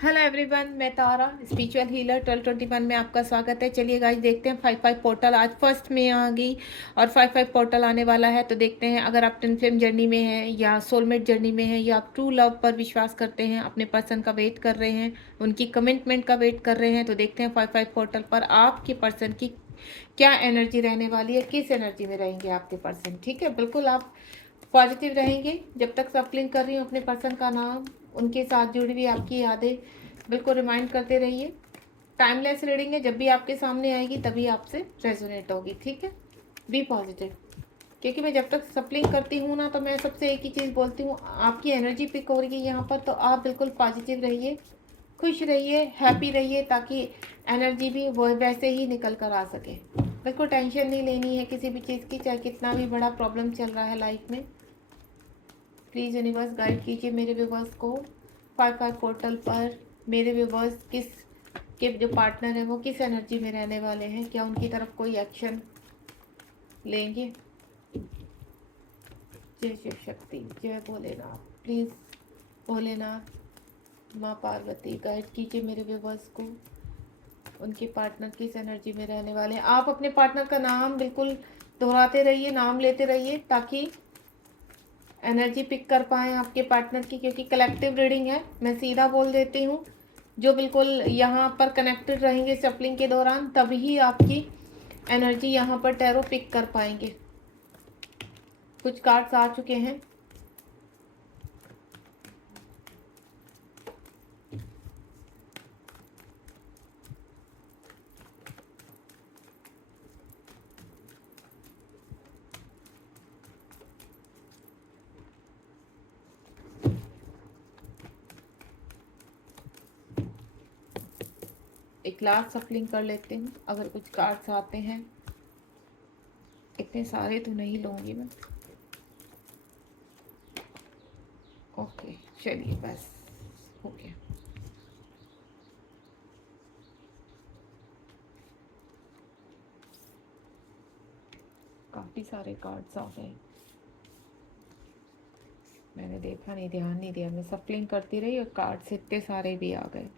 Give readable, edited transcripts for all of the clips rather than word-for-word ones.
Hello everyone, मैं तारा spiritual healer 1221 में आपका स्वागत है। चलिए गाइस, देखते हैं 5-5 पोर्टल। आज फर्स्ट में आ गई और 5-5 पोर्टल आने वाला है। तो देखते हैं, अगर आप ट्विन फ्लेम जर्नी में हैं या सोलमेट जर्नी में हैं या आप ट्रू लव पर विश्वास करते हैं, अपने पर्सन का वेट कर रहे हैं, उनकी कमिटमेंट का वेट कर रहे हैं, तो देखते हैं 5-5 पोर्टल पर आपके पर्सन की क्या एनर्जी रहने वाली है, किस एनर्जी में रहेंगे आपके पर्सन। ठीक है, बिल्कुल आप पॉजिटिव रहेंगे। जब तक सप्लिंग कर रही हूँ, अपने पर्सन का नाम, उनके साथ जुड़ी हुई आपकी यादें बिल्कुल रिमाइंड करते रहिए। टाइमलेस रीडिंग है, जब भी आपके सामने आएगी तभी आपसे रेजोनेट होगी। ठीक है, बी पॉजिटिव। क्योंकि मैं जब तक सप्लिंग करती हूँ ना, तो मैं सबसे एक ही चीज़ बोलती हूँ, आपकी एनर्जी पिक हो रही है यहाँ पर, तो आप बिल्कुल पॉजिटिव रहिए, खुश रहिए, हैप्पी रहिए, ताकि एनर्जी भी वो वैसे ही निकल कर आ सके। बिल्कुल टेंशन नहीं लेनी है किसी भी चीज़ की, चाहे कितना भी बड़ा प्रॉब्लम चल रहा है लाइफ में। प्लीज़ यूनिवर्स गाइड कीजिए मेरे व्यूवर्स को 5-5 पोर्टल पर। मेरे व्यूवर्स किस के जो पार्टनर है वो किस एनर्जी में रहने वाले हैं, क्या उनकी तरफ कोई एक्शन लेंगे। जय शिव शक्ति, जय भोलेनाथ। प्लीज़ भोलेनाथ, माँ पार्वती, गाइड कीजिए मेरे व्यूवर्स को, उनके पार्टनर किस एनर्जी में रहने वाले हैं। आप अपने पार्टनर का नाम बिल्कुल दोहराते रहिए, नाम लेते रहिए, ताकि एनर्जी पिक कर पाएँ आपके पार्टनर की। क्योंकि कलेक्टिव रीडिंग है, मैं सीधा बोल देती हूँ। जो बिल्कुल यहाँ पर कनेक्टेड रहेंगे सप्लिंग के दौरान, तभी आपकी एनर्जी यहाँ पर टैरो पिक कर पाएंगे। कुछ कार्ड्स आ चुके हैं। एक लास्ट सप्लिंग कर लेते हैं, अगर कुछ कार्ड्स आते हैं। इतने सारे तो नहीं लूँगी मैं। ओके, चलिए बस हो गया। काफ़ी सारे कार्ड्स आ गए, मैंने देखा नहीं, ध्यान नहीं दिया। मैं सप्लिंग करती रही और कार्ड्स इतने सारे भी आ गए।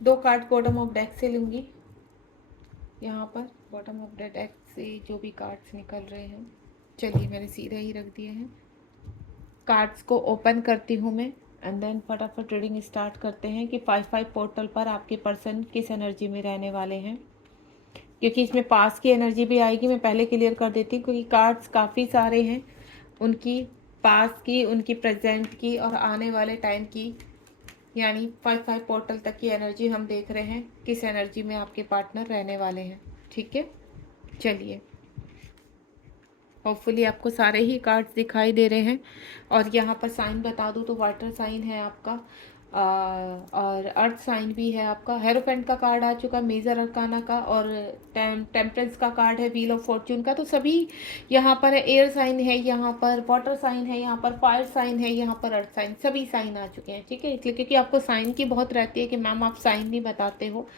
दो कार्ड बॉटम ऑफ डेक से लूँगी। यहाँ पर बॉटम ऑफ द डेक से जो भी कार्ड्स निकल रहे हैं, चलिए मैंने सीधे ही रख दिए हैं। कार्ड्स को ओपन करती हूँ मैं, एंड देन फटाफट रीडिंग स्टार्ट करते हैं कि 5-5 पोर्टल पर आपके पर्सन किस एनर्जी में रहने वाले हैं। क्योंकि इसमें पास की एनर्जी भी आएगी, मैं पहले क्लियर कर देती हूँ, क्योंकि कार्ड्स काफ़ी सारे हैं। उनकी पास की, उनकी प्रेजेंट की और आने वाले टाइम की, यानी 5-5 पोर्टल तक की एनर्जी हम देख रहे हैं, किस एनर्जी में आपके पार्टनर रहने वाले हैं। ठीक है, चलिए। होपफुली आपको सारे ही कार्ड्स दिखाई दे रहे हैं। और यहाँ पर साइन बता दूँ तो वाटर साइन है आपका, और अर्थ साइन भी है आपका। हेरोपेंट का कार्ड आ चुका, मेजर अरकाना का, और टेम्परेंस का कार्ड है, व्हील ऑफ फॉर्च्यून का। तो सभी यहाँ पर एयर साइन है, यहाँ पर वाटर साइन है, यहाँ पर फायर साइन है, यहाँ पर अर्थ साइन, सभी साइन आ चुके हैं। ठीक है, इसलिए क्योंकि आपको साइन की बहुत रहती है कि मैम आप साइन नहीं बताते हो,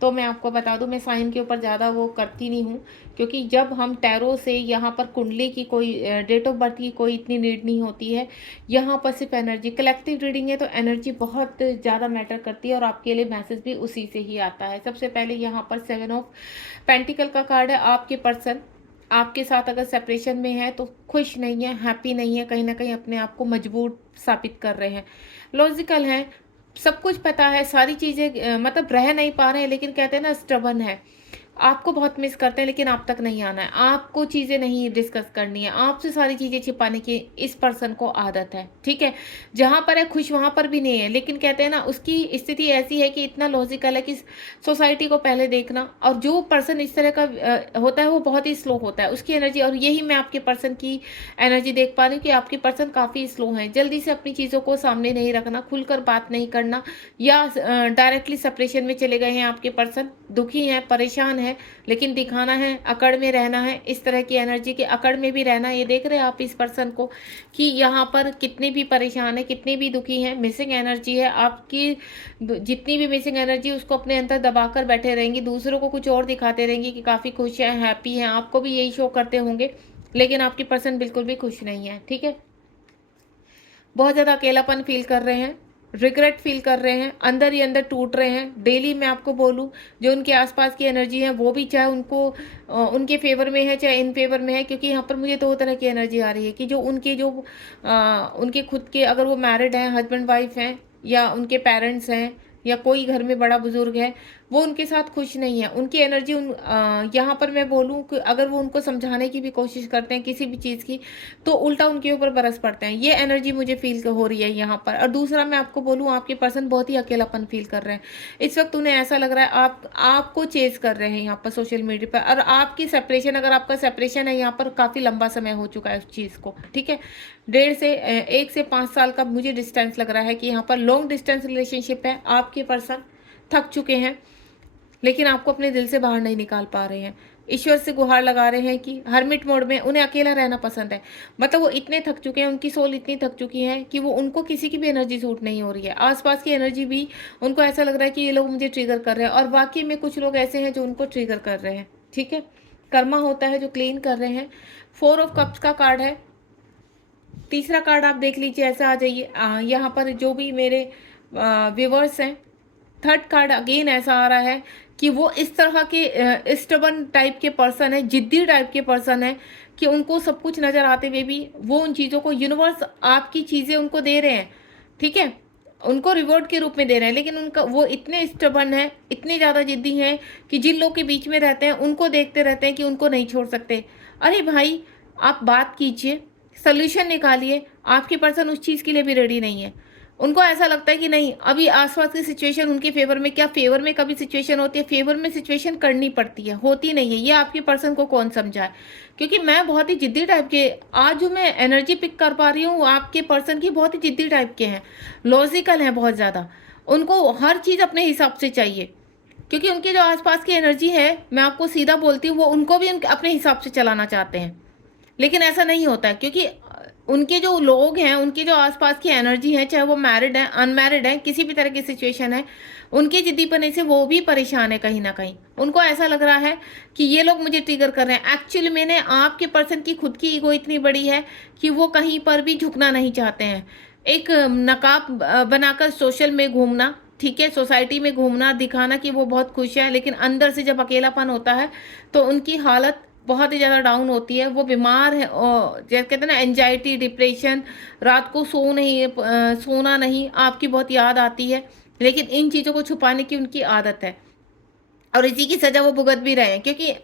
तो मैं आपको बता दूं, मैं साइन के ऊपर ज़्यादा वो करती नहीं हूँ। क्योंकि जब हम टैरो से, यहाँ पर कुंडली की कोई डेट ऑफ बर्थ की कोई इतनी नीड नहीं होती है। यहाँ पर सिर्फ एनर्जी, कलेक्टिव रीडिंग है, तो एनर्जी बहुत ज़्यादा मैटर करती है, और आपके लिए मैसेज भी उसी से ही आता है। सबसे पहले यहाँ पर 7 ऑफ पेंटिकल का कार्ड है। आपके पर्सन आपके साथ अगर सेपरेशन में है तो खुश नहीं है, हैप्पी नहीं है, कहीं ना कहीं अपने आप को मजबूर साबित कर रहे हैं। लॉजिकल हैं, सब कुछ पता है, सारी चीज़ें मतलब रह नहीं पा रहे हैं, लेकिन कहते हैं ना स्टबर्न है। आपको बहुत मिस करते हैं, लेकिन आप तक नहीं आना है, आपको चीज़ें नहीं डिस्कस करनी है, आपसे सारी चीज़ें छिपाने की इस पर्सन को आदत है, ठीक है? जहाँ पर है खुश वहाँ पर भी नहीं है, लेकिन कहते हैं ना उसकी स्थिति ऐसी है कि इतना लॉजिकल है कि सोसाइटी को पहले देखना, और जो पर्सन इस तरह का होता है वो बहुत ही स्लो होता है उसकी एनर्जी। और यही मैं आपके पर्सन की एनर्जी देख पा रही हूँ कि आपके पर्सन काफ़ी स्लो हैं, जल्दी से अपनी चीज़ों को सामने नहीं रखना, खुलकर बात नहीं करना, या डायरेक्टली सेपरेशन में चले गए हैं आपके पर्सन, दुखी हैं, परेशान हैं, लेकिन दिखाना है, अकड़ में रहना है, इस तरह की एनर्जी के अकड़ में भी रहना। ये देख रहे हैं आप इस पर्सन को कि यहाँ पर कितने भी परेशान है, कितने भी दुखी हैं, मिसिंग एनर्जी है आपकी, जितनी भी मिसिंग एनर्जी उसको अपने अंदर दबाकर बैठे रहेंगी, दूसरों को कुछ और दिखाते रहेंगी कि काफ़ी खुश है, हैप्पी हैं, आपको भी यही शो करते होंगे, लेकिन आपकी पर्सन बिल्कुल भी खुश नहीं है, ठीक है? बहुत ज़्यादा अकेलापन फील कर रहे हैं, रिग्रेट फील कर रहे हैं, अंदर ही अंदर टूट रहे हैं। डेली मैं आपको बोलूँ, जो उनके आसपास की एनर्जी है वो भी चाहे उनको उनके फेवर में है चाहे इन फेवर में है, क्योंकि यहाँ पर मुझे दो तरह की एनर्जी आ रही है कि उनके खुद के, अगर वो मैरिड हैं, हस्बैंड वाइफ हैं, या उनके पेरेंट्स हैं, या कोई घर में बड़ा बुजुर्ग है, वो उनके साथ खुश नहीं है। उनकी एनर्जी यहाँ पर मैं बोलूँ कि अगर वो उनको समझाने की भी कोशिश करते हैं किसी भी चीज़ की, तो उल्टा उनके ऊपर बरस पड़ते हैं। ये एनर्जी मुझे फील हो रही है यहाँ पर। और दूसरा मैं आपको बोलूँ, आपके पर्सन बहुत ही अकेलापन फील कर रहे हैं इस वक्त। उन्हें ऐसा लग रहा है आपको चेज कर रहे हैं यहाँ पर सोशल मीडिया पर, और आपकी सेपरेशन, अगर आपका सेपरेशन है यहाँ पर, काफ़ी लंबा समय हो चुका है उस चीज़ को, ठीक है? 1.5 से 5 साल का मुझे डिस्टेंस लग रहा है कि यहाँ पर लॉन्ग डिस्टेंस रिलेशनशिप है। आपके पर्सन थक चुके हैं, लेकिन आपको अपने दिल से बाहर नहीं निकाल पा रहे हैं। ईश्वर से गुहार लगा रहे हैं कि हर्मिट मोड में, उन्हें अकेला रहना पसंद है। मतलब वो इतने थक चुके हैं, उनकी सोल इतनी थक चुकी है कि वो उनको किसी की भी एनर्जी सूट नहीं हो रही है। आसपास की एनर्जी भी उनको ऐसा लग रहा है कि ये लोग मुझे ट्रिगर कर रहे हैं, और वाकई में कुछ लोग ऐसे हैं जो उनको ट्रिगर कर रहे हैं, ठीक है? कर्मा होता है जो क्लीन कर रहे हैं। 4 ऑफ कप्स का कार्ड है। तीसरा कार्ड आप देख लीजिए, ऐसा आ जाइए यहाँ पर जो भी मेरे व्यूवर्स हैं। थर्ड कार्ड अगेन ऐसा आ रहा है कि वो इस तरह के स्टबन टाइप के पर्सन है, जिद्दी टाइप के पर्सन है, कि उनको सब कुछ नज़र आते हुए भी वो उन चीज़ों को, यूनिवर्स आपकी चीज़ें उनको दे रहे हैं, ठीक है, उनको रिवॉर्ड के रूप में दे रहे हैं, लेकिन उनका वो इतने स्टबन है, इतने ज़्यादा जिद्दी हैं कि जिन लोग के बीच में रहते हैं उनको देखते रहते हैं कि उनको नहीं छोड़ सकते। अरे भाई, आप बात कीजिए, सोल्यूशन निकालिए। आपकी पर्सन उस चीज़ के लिए भी रेडी नहीं है। उनको ऐसा लगता है कि नहीं, अभी आसपास की सिचुएशन उनके फेवर में, क्या फेवर में कभी सिचुएशन होती है? फेवर में सिचुएशन करनी पड़ती है, होती नहीं है। ये आपके पर्सन को कौन समझाए? क्योंकि मैं बहुत ही जिद्दी टाइप के, आज जो मैं एनर्जी पिक कर पा रही हूँ आपके पर्सन की, बहुत ही जिद्दी टाइप के हैं, लॉजिकल हैं बहुत ज़्यादा। उनको हर चीज़ अपने हिसाब से चाहिए, क्योंकि उनके जो आसपास की एनर्जी है, मैं आपको सीधा बोलती हूँ, वो उनको भी उनके अपने हिसाब से चलाना चाहते हैं, लेकिन ऐसा नहीं होता है, क्योंकि उनके जो लोग हैं, उनके जो आसपास की एनर्जी है, चाहे वो मैरिड है, अनमैरिड है, किसी भी तरह की सिचुएशन है, उनके जिद्दीपने से वो भी परेशान है कहीं ना कहीं। उनको ऐसा लग रहा है कि ये लोग मुझे ट्रिगर कर रहे हैं। एक्चुअली मैंने आपके पर्सन की खुद की ईगो इतनी बड़ी है कि वो कहीं पर भी झुकना नहीं चाहते हैं। एक नकाब बनाकर सोशल में घूमना, ठीक है, सोसाइटी में घूमना, दिखाना कि वो बहुत खुश है, लेकिन अंदर से जब अकेलापन होता है तो उनकी हालत बहुत ही ज़्यादा डाउन होती है। वो बीमार है, और जैसे कहते हैं ना, एंजाइटी, डिप्रेशन, रात को सोना नहीं, आपकी बहुत याद आती है, लेकिन इन चीज़ों को छुपाने की उनकी आदत है, और इसी की सज़ा वो भुगत भी रहे हैं, क्योंकि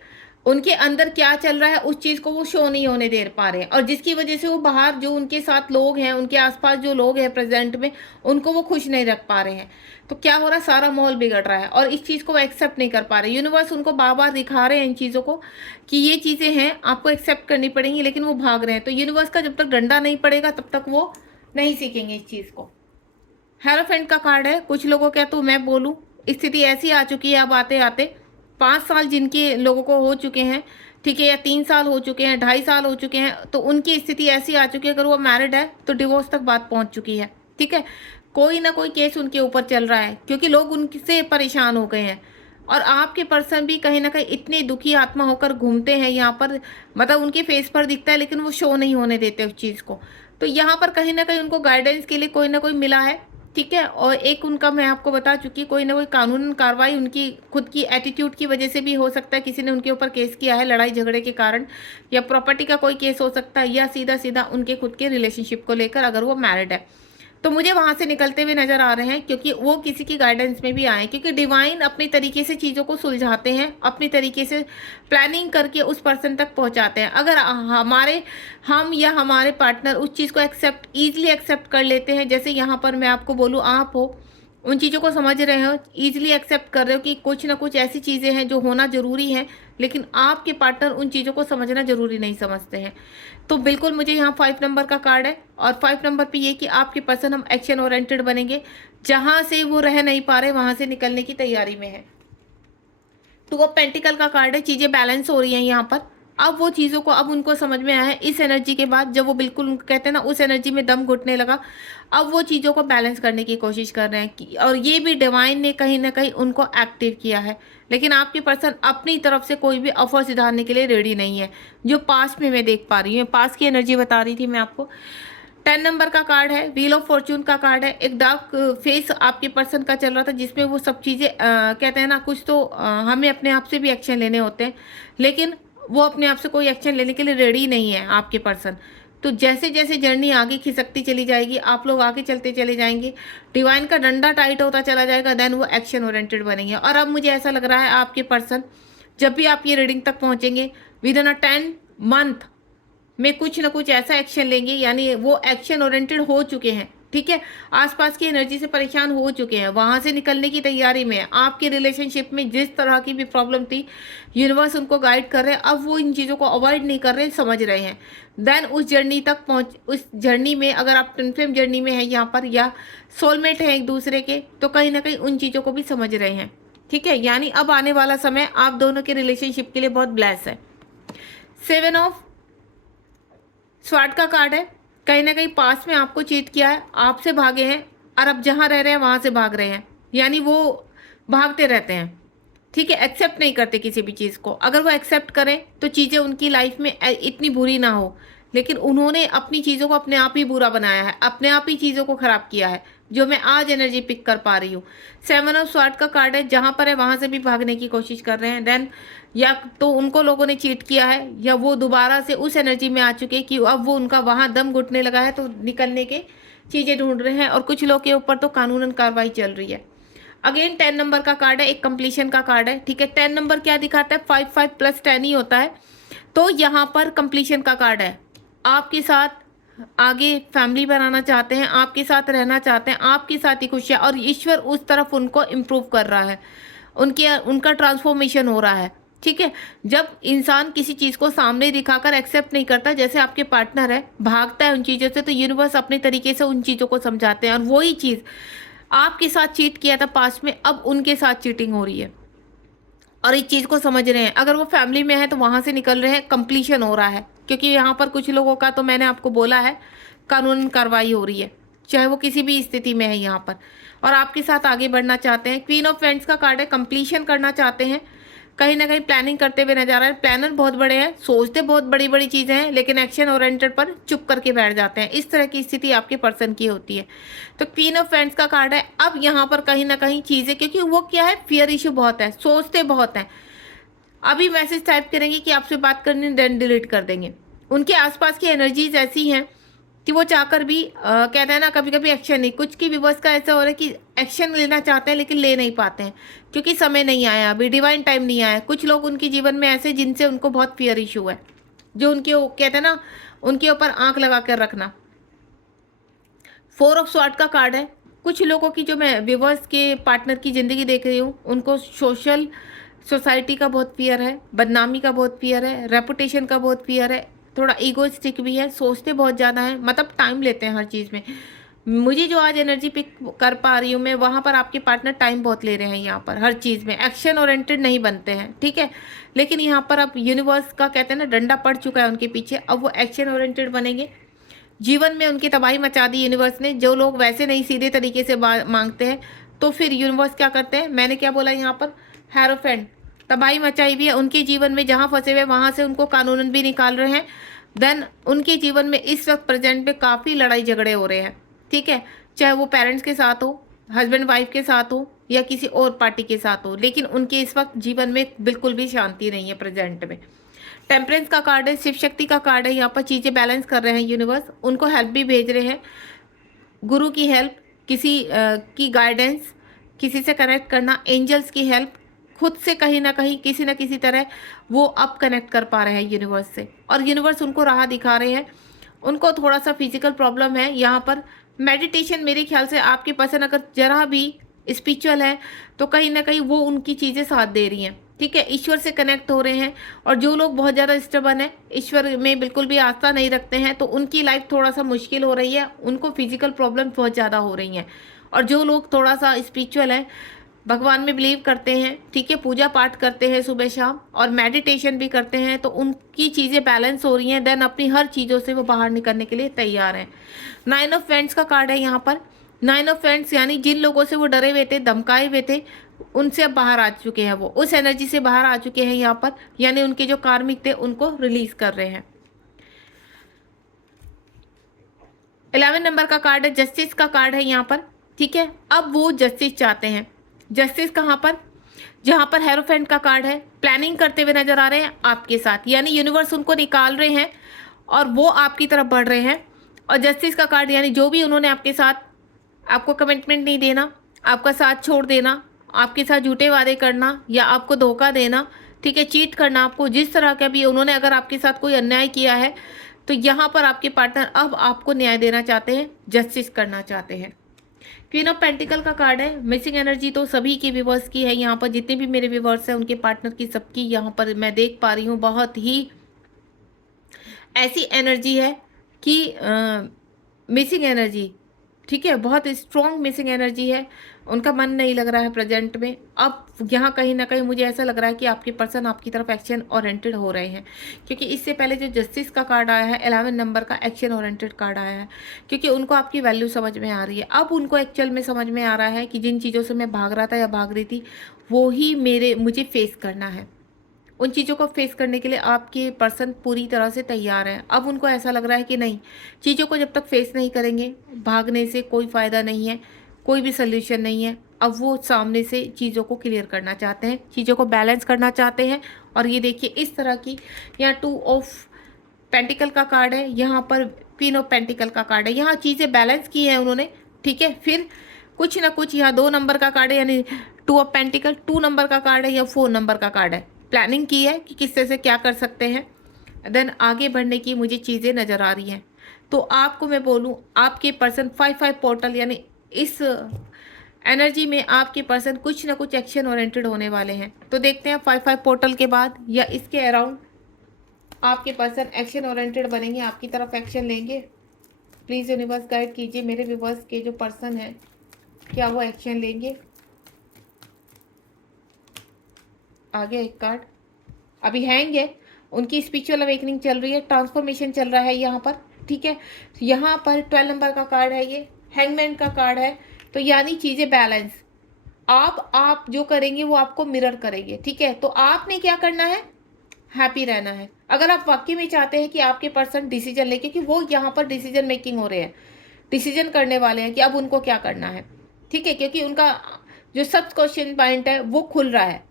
उनके अंदर क्या चल रहा है उस चीज़ को वो शो नहीं होने दे पा रहे हैं, और जिसकी वजह से वो बाहर जो उनके साथ लोग हैं, उनके आसपास जो लोग हैं प्रेजेंट में, उनको वो खुश नहीं रख पा रहे हैं। तो क्या हो रहा है, सारा माहौल बिगड़ रहा है, और इस चीज़ को वो एक्सेप्ट नहीं कर पा रहे। यूनिवर्स उनको बार बार दिखा रहे हैं इन चीज़ों को कि ये चीज़ें हैं, आपको एक्सेप्ट करनी पड़ेंगी, लेकिन वो भाग रहे हैं। तो यूनिवर्स का जब तक डंडा नहीं पड़ेगा तब तक वो नहीं सीखेंगे इस चीज़ को। हेरोफेंट का कार्ड है। कुछ लोगों क्या, तो मैं बोलूँ, स्थिति ऐसी आ चुकी है अब आते आते 5 साल जिनके लोगों को हो चुके हैं, ठीक है, या 3 साल हो चुके हैं, 2.5 साल हो चुके हैं, तो उनकी स्थिति ऐसी आ चुकी है, अगर वो मैरिड है तो डिवोर्स तक बात पहुंच चुकी है, ठीक है। कोई ना कोई केस उनके ऊपर चल रहा है, क्योंकि लोग उनसे परेशान हो गए हैं, और आपके पर्सन भी कहीं ना कहीं इतने दुखी आत्मा होकर घूमते हैं यहाँ पर, मतलब उनके फेस पर दिखता है, लेकिन वो शो नहीं होने देते उस चीज़ को। तो यहाँ पर कहीं ना कहीं उनको गाइडेंस के लिए कोई ना कोई मिला है, ठीक है। और एक उनका मैं आपको बता चुकी, कोई ना कोई कानूनन कार्रवाई उनकी खुद की एटीट्यूड की वजह से भी हो सकता है, किसी ने उनके ऊपर केस किया है लड़ाई झगड़े के कारण, या प्रॉपर्टी का कोई केस हो सकता है, या सीधा सीधा उनके खुद के रिलेशनशिप को लेकर, अगर वो मैरिड है। तो मुझे वहाँ से निकलते हुए नज़र आ रहे हैं, क्योंकि वो किसी की गाइडेंस में भी आए, क्योंकि डिवाइन अपने तरीके से चीज़ों को सुलझाते हैं, अपनी तरीके से प्लानिंग करके उस पर्सन तक पहुँचाते हैं। अगर हम या हमारे पार्टनर उस चीज़ को ईजिली एक्सेप्ट कर लेते हैं, जैसे यहाँ पर मैं आपको बोलूँ, आप हो उन चीज़ों को समझ रहे हो, ईजिली एक्सेप्ट कर रहे हो कि कुछ ना कुछ ऐसी चीज़ें हैं जो होना ज़रूरी है, लेकिन आपके पार्टनर उन चीज़ों को समझना ज़रूरी नहीं समझते हैं। तो बिल्कुल मुझे यहाँ 5 नंबर का कार्ड है, और 5 नंबर पे ये कि आपके पर्सन हम एक्शन ओरिएंटेड बनेंगे, जहाँ से वो रह नहीं पा रहे वहाँ से निकलने की तैयारी में है। 2 ऑफ पेंटिकल का कार्ड है, चीज़ें बैलेंस हो रही हैं यहाँ पर। अब वो चीज़ों को अब उनको समझ में आया है इस एनर्जी के बाद, जब वो बिल्कुल उनको कहते हैं ना उस एनर्जी में दम घुटने लगा, अब वो चीज़ों को बैलेंस करने की कोशिश कर रहे हैं और ये भी डिवाइन ने कहीं ना कहीं उनको एक्टिव किया है। लेकिन आपके पर्सन अपनी तरफ से कोई भी ऑफर सुधारने के लिए रेडी नहीं है, जो पास्ट में मैं देख पा रही हूँ। पास्ट की एनर्जी बता रही थी मैं आपको। 10 नंबर का कार्ड है, व्हील ऑफ फॉर्चून का कार्ड है। एक डार्क फेस आपके पर्सन का चल रहा था, जिसमें वो सब चीज़ें कहते हैं ना, कुछ तो हमें अपने आप से भी एक्शन लेने होते हैं, लेकिन वो अपने आप से कोई एक्शन लेने के लिए रेडी नहीं है आपके पर्सन। तो जैसे जैसे जर्नी आगे खिसकती चली जाएगी, आप लोग आगे चलते चले जाएंगे, डिवाइन का डंडा टाइट होता चला जाएगा, देन वो एक्शन ओरिएंटेड बनेंगे। और अब मुझे ऐसा लग रहा है आपके पर्सन, जब भी आप ये रीडिंग तक पहुंचेंगे, विद इन 10 मंथ में कुछ ना कुछ ऐसा एक्शन लेंगे, यानी वो एक्शन ओरिएंटेड हो चुके हैं, ठीक है। आसपास की एनर्जी से परेशान हो चुके हैं, वहां से निकलने की तैयारी में है। आपके रिलेशनशिप में जिस तरह की भी प्रॉब्लम थी, यूनिवर्स उनको गाइड कर रहे हैं, अब वो इन चीज़ों को अवॉइड नहीं कर रहे, समझ रहे हैं। देन उस जर्नी तक उस जर्नी में अगर आप ट्विन फ्लेम जर्नी में है यहाँ पर, या सोलमेट है एक दूसरे के, तो कहीं ना कहीं उन चीज़ों को भी समझ रहे हैं, ठीक है। यानी अब आने वाला समय आप दोनों के रिलेशनशिप के लिए बहुत ब्लेस है। 7 ऑफ स्वॉर्ड का कार्ड है, कहीं ना कहीं पास में आपको चीट किया है, आपसे भागे हैं, और अब जहाँ रह रहे हैं वहाँ से भाग रहे हैं, यानी वो भागते रहते हैं, ठीक है। एक्सेप्ट नहीं करते किसी भी चीज़ को। अगर वो एक्सेप्ट करें तो चीज़ें उनकी लाइफ में इतनी बुरी ना हो, लेकिन उन्होंने अपनी चीज़ों को अपने आप ही बुरा बनाया है, अपने आप ही चीज़ों को ख़राब किया है, जो मैं आज एनर्जी पिक कर पा रही हूँ। 7 ऑफ स्वॉर्ड का कार्ड है, जहाँ पर है वहाँ से भी भागने की कोशिश कर रहे हैं। देन या तो उनको लोगों ने चीट किया है, या वो दोबारा से उस एनर्जी में आ चुके कि अब वो उनका वहाँ दम घुटने लगा है, तो निकलने के चीज़ें ढूंढ रहे हैं। और कुछ लोग के ऊपर तो कानूनन कार्रवाई चल रही है। अगेन 10 नंबर का कार्ड है, एक कंप्लीशन का कार्ड है, ठीक है। 10 नंबर क्या दिखाता है, 5 5 प्लस 10 ही होता है, तो यहाँ पर कंप्लीशन का कार्ड है। आपके साथ आगे फैमिली बनाना चाहते हैं, आपके साथ रहना चाहते हैं, आपके साथ ही खुश है, और ईश्वर उस तरफ उनको इम्प्रूव कर रहा है, उनका ट्रांसफॉर्मेशन हो रहा है, ठीक है। जब इंसान किसी चीज़ को सामने दिखाकर एक्सेप्ट नहीं करता, जैसे आपके पार्टनर है, भागता है उन चीज़ों से, तो यूनिवर्स अपने तरीके से उन चीज़ों को समझाते हैं। और वही चीज़ आपके साथ चीट किया था पास्ट में, अब उनके साथ चीटिंग हो रही है, और इस चीज़ को समझ रहे हैं। अगर वो फैमिली में है तो वहाँ से निकल रहे हैं, कंप्लीशन हो रहा है, क्योंकि यहाँ पर कुछ लोगों का, तो मैंने आपको बोला है, कानूनी कार्रवाई हो रही है, चाहे वो किसी भी स्थिति में है यहाँ पर, और आपके साथ आगे बढ़ना चाहते हैं। क्वीन ऑफ वेंट्स का कार्ड है, कंप्लीशन करना चाहते हैं, कहीं ना कहीं प्लानिंग करते हुए नजर आ रहा है। प्लानर बहुत बड़े हैं, सोचते बहुत बड़ी बड़ी चीज़ें हैं, लेकिन एक्शन ओरिएंटेड पर चुप करके बैठ जाते हैं। इस तरह की स्थिति आपके पर्सन की होती है। तो क्वीन ऑफ वेंट्स का कार्ड है। अब यहाँ पर कहीं ना कहीं चीज़ें, क्योंकि वो क्या है, फियर इशू बहुत है, सोचते बहुत हैं। अभी मैसेज टाइप करेंगे कि आपसे बात करनी, देन डिलीट कर देंगे। उनके आसपास की एनर्जीज ऐसी हैं कि वो चाहकर भी कहते हैं ना, कभी कभी एक्शन नहीं, कुछ की विवश का ऐसा हो रहा है कि एक्शन लेना चाहते हैं लेकिन ले नहीं पाते हैं, क्योंकि समय नहीं आया, अभी डिवाइन टाइम नहीं आया। कुछ लोग उनके जीवन में ऐसे जिनसे उनको बहुत फियर इशू है, जो उनके कहते हैं ना, उनके ऊपर आंख लगा कर रखना। 4 ऑफ स्वॉर्ड का कार्ड है। कुछ लोगों की, जो मैं विवर्स के पार्टनर की ज़िंदगी देख रही हूँ, उनको सोसाइटी का बहुत फियर है, बदनामी का बहुत फियर है, रेपुटेशन का बहुत फियर है, थोड़ा ईगोइस्टिक भी है, सोचते बहुत ज़्यादा है, मतलब टाइम लेते हैं हर चीज़ में। मुझे जो आज एनर्जी पिक कर पा रही हूँ मैं, वहाँ पर आपके पार्टनर टाइम बहुत ले रहे हैं, यहाँ पर हर चीज़ में एक्शन ओरिएंटेड नहीं बनते हैं, ठीक है। लेकिन यहाँ पर अब यूनिवर्स का कहते हैं ना, डंडा पड़ चुका है उनके पीछे, अब वो एक्शन ओरिएंटेड बनेंगे। जीवन में उनकी तबाही मचा दी यूनिवर्स ने। जो लोग वैसे नहीं सीधे तरीके से मांगते हैं, तो फिर यूनिवर्स क्या करते हैं, मैंने क्या बोला यहाँ पर, हेरोफेंट, तबाही मचाई भी है उनके जीवन में। जहाँ फंसे हुए वहाँ से उनको कानूनन भी निकाल रहे हैं। देन उनके जीवन में इस वक्त प्रेजेंट में काफ़ी लड़ाई झगड़े हो रहे हैं, ठीक है। चाहे वो पेरेंट्स के साथ हो, हस्बैंड वाइफ के साथ हो, या किसी और पार्टी के साथ हो, लेकिन उनके इस वक्त जीवन में बिल्कुल भी शांति नहीं है प्रेजेंट में। टेम्परेंस का कार्ड है, शिव शक्ति का कार्ड है। यहाँ पर चीज़ें बैलेंस कर रहे हैं यूनिवर्स, उनको हेल्प भी भेज रहे हैं। गुरु की हेल्प, किसी की गाइडेंस, किसी से कनेक्ट करना, एंजल्स की हेल्प, खुद से कहीं ना कहीं किसी न किसी तरह वो अब कनेक्ट कर पा रहे हैं यूनिवर्स से, और यूनिवर्स उनको राह दिखा रहे हैं। उनको थोड़ा सा फिजिकल प्रॉब्लम है यहाँ पर। मेडिटेशन, मेरे ख्याल से आपकी पर्सन अगर जरा भी स्पिरिचुअल है तो कहीं ना कहीं वो उनकी चीज़ें साथ दे रही हैं, ठीक है, ईश्वर से कनेक्ट हो रहे हैं। और जो लोग बहुत ज़्यादा स्टबर्न है, ईश्वर में बिल्कुल भी आस्था नहीं रखते हैं, तो उनकी लाइफ थोड़ा सा मुश्किल हो रही है, उनको फिजिकल प्रॉब्लम बहुत ज़्यादा हो रही हैं। और जो लोग थोड़ा सा स्पिरिचुअल है, भगवान में बिलीव करते हैं, ठीक है, पूजा पाठ करते हैं सुबह शाम और मेडिटेशन भी करते हैं, तो उनकी चीज़ें बैलेंस हो रही हैं, देन अपनी हर चीज़ों से वो बाहर निकलने के लिए तैयार हैं। 9 ऑफ फ्रेंड्स का कार्ड है यहाँ पर। 9 ऑफ फ्रेंड्स यानी जिन लोगों से वो डरे हुए थे, धमकाए हुए थे, उनसे अब बाहर आ चुके हैं, वो उस एनर्जी से बाहर आ चुके हैं यहाँ पर, यानी उनके जो कार्मिक थे उनको रिलीज कर रहे हैं। 11 नंबर का कार्ड है, जस्टिस का कार्ड है यहाँ पर, ठीक है। अब वो जस्टिस चाहते हैं। जस्टिस कहाँ पर? जहाँ पर हेरोफेंट का कार्ड है, प्लानिंग करते हुए नजर आ रहे हैं आपके साथ, यानी यूनिवर्स उनको निकाल रहे हैं और वो आपकी तरफ बढ़ रहे हैं। और जस्टिस का कार्ड यानी जो भी उन्होंने आपके साथ, आपको कमिटमेंट नहीं देना, आपका साथ छोड़ देना, आपके साथ झूठे वादे करना या आपको धोखा देना, ठीक है, चीट करना, आपको जिस तरह का भी उन्होंने अगर आपके साथ कोई अन्याय किया है, तो यहाँ पर आपके पार्टनर अब आपको न्याय देना चाहते हैं, जस्टिस करना चाहते हैं। क्वीन ऑफ पेंटिकल का कार्ड है। मिसिंग एनर्जी तो सभी के व्यूवर्स की है यहाँ पर, जितने भी मेरे व्यूवर्स हैं उनके पार्टनर की, सबकी यहाँ पर मैं देख पा रही हूँ। बहुत ही ऐसी एनर्जी है कि मिसिंग एनर्जी, ठीक है, बहुत स्ट्रॉन्ग मिसिंग एनर्जी है। उनका मन नहीं लग रहा है प्रेजेंट में। अब यहाँ कहीं ना कहीं मुझे ऐसा लग रहा है कि आपके पर्सन आपकी तरफ एक्शन ओरिएंटेड हो रहे हैं, क्योंकि इससे पहले जो जस्टिस का कार्ड आया है, 11 नंबर का एक्शन ओरिएंटेड कार्ड आया है, क्योंकि उनको आपकी वैल्यू समझ में आ रही है। अब उनको एक्चुअल में समझ में आ रहा है कि जिन चीज़ों से मैं भाग रहा था या भाग रही थी, वो ही मुझे फेस करना है। उन चीज़ों को फेस करने के लिए आपके पर्सन पूरी तरह से तैयार हैं। अब उनको ऐसा लग रहा है कि नहीं, चीज़ों को जब तक फेस नहीं करेंगे, भागने से कोई फ़ायदा नहीं है, कोई भी सल्यूशन नहीं है। अब वो सामने से चीज़ों को क्लियर करना चाहते हैं, चीज़ों को बैलेंस करना चाहते हैं। और ये देखिए इस तरह की, यहाँ 2 ऑफ पेंटिकल का कार्ड है, यहाँ पर क्वीन ऑफ पेंटिकल का कार्ड है। यहाँ चीज़ें बैलेंस की है उन्होंने, ठीक है। फिर कुछ ना कुछ, यहाँ 2 नंबर का कार्ड है यानी 2 ऑफ पेंटिकल, 2 नंबर का कार्ड है या 4 नंबर का कार्ड है। प्लानिंग की है कि किस तरह से क्या कर सकते हैं, देन आगे बढ़ने की मुझे चीज़ें नज़र आ रही हैं। तो आपको मैं बोलूँ, आपके पर्सन 5-5 पोर्टल यानी इस एनर्जी में आपके पर्सन कुछ ना कुछ एक्शन ओरिएंटेड होने वाले हैं। तो देखते हैं 5-5 पोर्टल के बाद या इसके अराउंड आपके पर्सन एक्शन ओरिएंटेड बनेंगे, आपकी तरफ एक्शन लेंगे। प्लीज़ यूनिवर्स गाइड कीजिए मेरे व्यूवर्स के जो पर्सन हैं, क्या वो एक्शन लेंगे। आगे एक कार्ड अभी हैंग है, उनकी स्पिरिचुअल अवेकनिंग चल रही है, ट्रांसफॉर्मेशन चल रहा है यहाँ पर, ठीक है। यहाँ पर 12 नंबर का कार्ड है, ये हैंगमैन का कार्ड है। तो यानी चीज़ें बैलेंस, आप जो करेंगे वो आपको मिरर करेंगे, ठीक है। तो आपने क्या करना है, हैप्पी रहना है। अगर आप वाकई में चाहते हैं कि आपके पर्सन डिसीजन ले, क्योंकि वो यहाँ पर डिसीजन मेकिंग हो रहे हैं, डिसीजन करने वाले हैं कि अब उनको क्या करना है, ठीक है, क्योंकि उनका जो सबकॉन्शियस माइंड है वो खुल रहा है,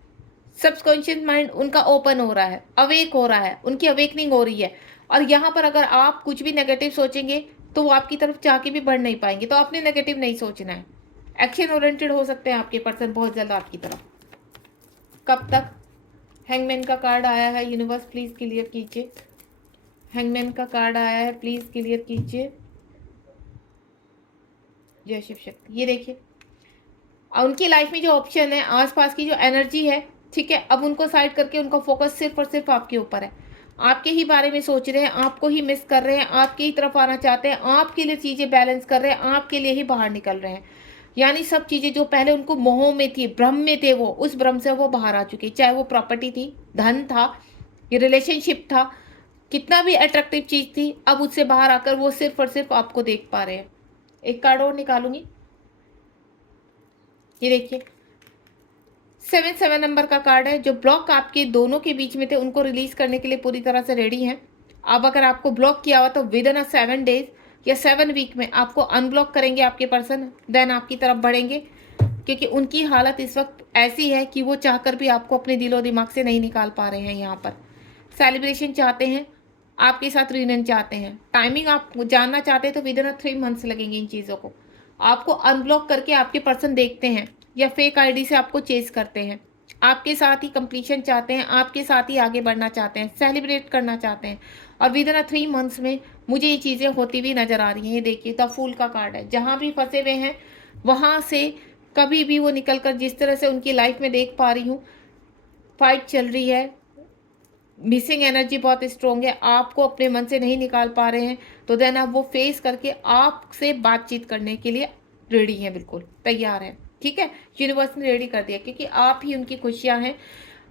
सबकॉन्शियस माइंड उनका ओपन हो रहा है, अवेक हो रहा है, उनकी अवेकनिंग हो रही है। और यहाँ पर अगर आप कुछ भी नेगेटिव सोचेंगे तो वो आपकी तरफ चाह के भी बढ़ नहीं पाएंगे। तो आपने नेगेटिव नहीं सोचना है, एक्शन ओरिएंटेड हो सकते हैं आपके पर्सन बहुत जल्द आपकी तरफ। कब तक? हैंगमैन का कार्ड आया है, यूनिवर्स प्लीज क्लियर कीजिए। हैंगमैन का कार्ड आया है, प्लीज क्लियर कीजिए। जय शिव शक्ति। ये देखिए उनकी लाइफ में जो ऑप्शन है, आसपास की जो एनर्जी है, ठीक है, अब उनको साइड करके उनका फोकस सिर्फ और सिर्फ आपके ऊपर है। आपके ही बारे में सोच रहे हैं, आपको ही मिस कर रहे हैं, आपकी ही तरफ आना चाहते हैं, आपके लिए चीज़ें बैलेंस कर रहे हैं, आपके लिए ही बाहर निकल रहे हैं। यानी सब चीज़ें जो पहले उनको मोह में थी, भ्रम में थे, वो उस भ्रम से वो बाहर आ चुके, चाहे वो प्रॉपर्टी थी, धन था, ये रिलेशनशिप था, कितना भी अट्रैक्टिव चीज़ थी, अब उससे बाहर आकर वो सिर्फ और सिर्फ आपको देख पा रहे हैं। एक कार्ड और निकालूंगी, ये देखिए 7 नंबर का कार्ड है। जो ब्लॉक आपके दोनों के बीच में थे उनको रिलीज करने के लिए पूरी तरह से रेडी हैं। अब अगर आपको ब्लॉक किया हुआ तो विद इन 7 डेज या 7 वीक में आपको अनब्लॉक करेंगे आपके पर्सन, देन आपकी तरफ बढ़ेंगे, क्योंकि उनकी हालत इस वक्त ऐसी है कि वो चाहकर भी आपको अपने दिलो दिमाग से नहीं निकाल पा रहे हैं। यहाँ पर सेलिब्रेशन चाहते हैं, आपके साथ रियूनियन चाहते हैं। टाइमिंग आप जानना चाहते हैं तो विद इन 3 मंथ्स लगेंगे इन चीज़ों को। आपको अनब्लॉक करके आपके पर्सन देखते हैं या फेक आईडी से आपको चेस करते हैं, आपके साथ ही कंप्लीशन चाहते हैं, आपके साथ ही आगे बढ़ना चाहते हैं, सेलिब्रेट करना चाहते हैं। और विद इन 3 मंथ्स में मुझे ये चीज़ें होती हुई नज़र आ रही हैं। ये देखिए द फूल का कार्ड है, जहाँ भी फंसे हुए हैं वहाँ से कभी भी वो निकल कर, जिस तरह से उनकी लाइफ में देख पा रही हूँ, फाइट चल रही है, मिसिंग एनर्जी बहुत स्ट्रोंग है, आपको अपने मन से नहीं निकाल पा रहे हैं, तो देन अब वो फेस करके आपसे बातचीत करने के लिए रेडी हैं, बिल्कुल तैयार हैं। ठीक है, यूनिवर्स ने रेडी कर दिया, क्योंकि आप ही उनकी खुशियां हैं।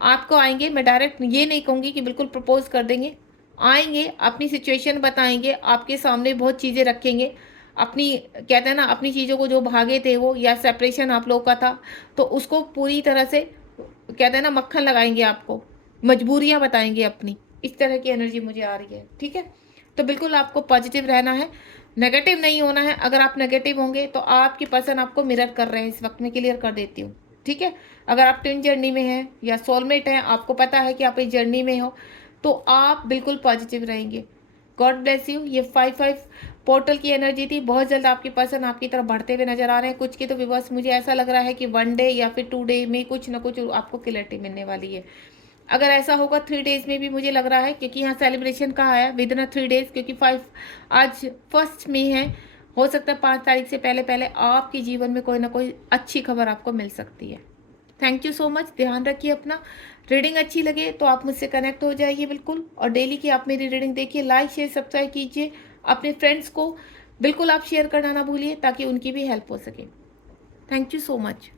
आपको आएंगे, मैं डायरेक्ट ये नहीं कहूँगी कि बिल्कुल प्रपोज कर देंगे, आएंगे, अपनी सिचुएशन बताएंगे, आपके सामने बहुत चीज़ें रखेंगे, अपनी कहते हैं ना, अपनी चीज़ों को जो भागे थे वो, या सेपरेशन आप लोग का था, तो उसको पूरी तरह से कहते हैं ना मक्खन लगाएंगे, आपको मजबूरियां बताएंगे अपनी। इस तरह की एनर्जी मुझे आ रही है। ठीक है, तो बिल्कुल आपको पॉजिटिव रहना है, नेगेटिव नहीं होना है। अगर आप नेगेटिव होंगे तो आपकी पर्सन आपको मिरर कर रहे हैं, इस वक्त मैं क्लियर कर देती हूँ। ठीक है, अगर आप ट्विन जर्नी में हैं या सोलमेट हैं, आपको पता है कि आप इस जर्नी में हो, तो आप बिल्कुल पॉजिटिव रहेंगे। God bless you. ये 5-5 पोर्टल की एनर्जी थी। बहुत जल्द आपके पर्सन आपकी तरफ बढ़ते हुए नजर आ रहे हैं। कुछ की तो व्यूअर्स मुझे ऐसा लग रहा है कि 1 डे या फिर 2 डे में कुछ ना कुछ आपको क्लैरिटी मिलने वाली है। अगर ऐसा होगा 3 डेज में भी मुझे लग रहा है, क्योंकि यहाँ सेलिब्रेशन कहा है विद इन 3 डेज, क्योंकि 5 आज 1 मई है, हो सकता है 5 तारीख से पहले पहले आपके जीवन में कोई ना कोई अच्छी खबर आपको मिल सकती है। थैंक यू सो मच, ध्यान रखिए अपना। रीडिंग अच्छी लगे तो आप मुझसे कनेक्ट हो जाइए बिल्कुल, और डेली की आप मेरी रीडिंग देखिए, लाइक शेयर सब्सक्राइब कीजिए, अपने फ्रेंड्स को बिल्कुल आप शेयर करना ना भूलिए, ताकि उनकी भी हेल्प हो सके। Thank you so much.